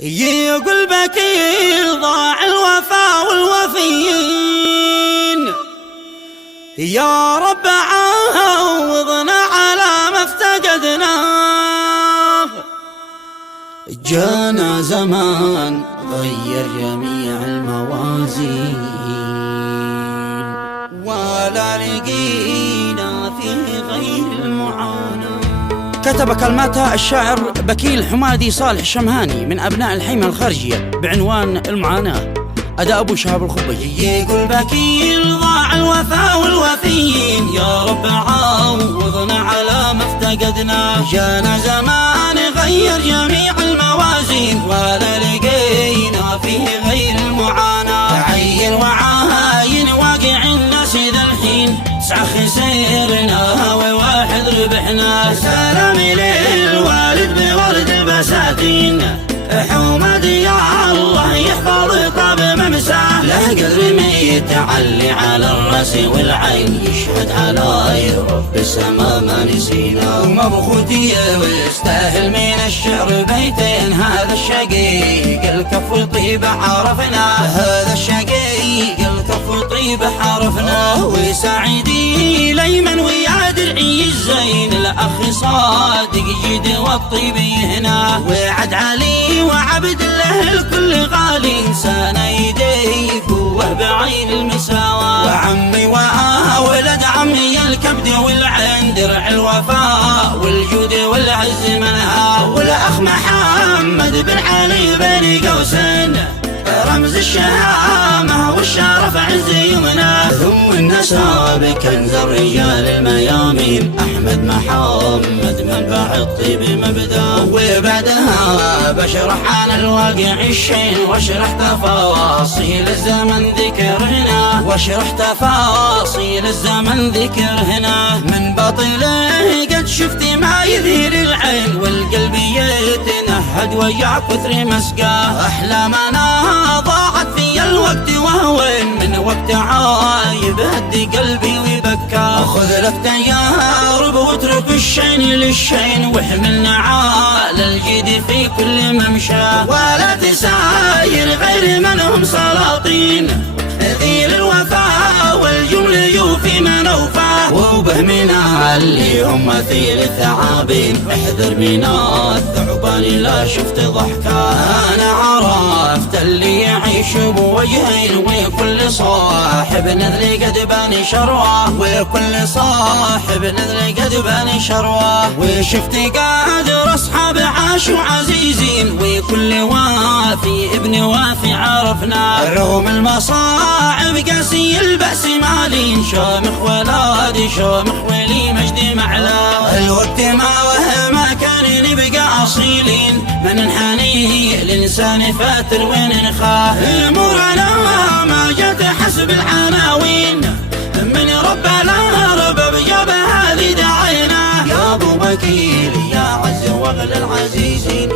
يقول بكيل ضاع الوفا والوفيين، يا رب عوضنا على ما افتقدناه. جانا زمان غير جميع الموازين، ولا لقينا فيه غير المعاناة. كتب كلماتها الشاعر بكيل حمادي صالح الشمهاني من أبناء الحيمة الخارجية بعنوان المعاناة. أداء أبو شهاب الخبيج. يقول بكيل ضاع الوفا والوفيين، يا رب عوضنا على ما افتقدنا. جانا زمان غير جميع الموازين، ولا لقينا فيه غير المعاناة. عين وعاين واقع الناس ذا الحين، سعى خسرنا وواحد ربحنا. سلام للوالد بورد البساتين، حمد يا الله يحفظ طاب ممساه. له قدر يتعلي على الراس والعين، يشهد على رب السما ما نسينا. ومبخوتي ويستاهل من الشعر بيتين، هذا الشقيق الكف طيب عرفنا. هذا الشقيق الكف طيب عرفنا. وسعيدي ليمن ويا درعي الزين، الاخ صادق جد والطيب هنا. وعد علي وعبد الله الكل غالي، انسان يديك بعين المساواة. وعمي وولد عمي الكبد والعين، درع الوفاء والجود والعز منها. والاخ محمد بن علي بن قوسين، رمز الشهامة والشرف عز يمناه. ثم النساب كنز الرجال الميامين، أحمد محمد منبع الطيب مبداه. وبعدها بشرح عن الواقع الشين، واشرح تفاصيل الزمن ذكر هنا. واشرح تفاصيل الزمن ذكر هنا. من باطله قد شفت ما يذهل العين، والقلب يتنهد ويا كثر مسقاه. أحلامنا ضاعت في الوقت وهوين، من وقت عايب هدي قلبي وبكى. خذ لك تجارب واترك الشين للشين، واحملنا على الجد في كل ممشى. ولا تساير غير من هم سلاطين، ذي الوفاء والجمل يوفي من اوفاه. وبه من اللي هم مثيل الثعابين، احذر من الثعبان لا شفت ضحكه. انا عرفت اللي يعيش بوجهين، وكل صاحب نذل قد باني شروه. وكل صاحب نذل قد باني شروه. وشفت قادر اصحاب عاشوا عزيزين، وكل وافي ابن وافي عرفنا. رغم المصاعب قاسي البأس مالين، شامخ ولادي شامخ ولي مجدي معلا. الوقت ما كان نبقى اصيلين، من نحني الانسان فاتر وين نخاه. امورنا ما جت حسب العناوين، من ربنا رب بجاب هذه دعينا. يا ابو بكير يا عز واغلى العزيزين،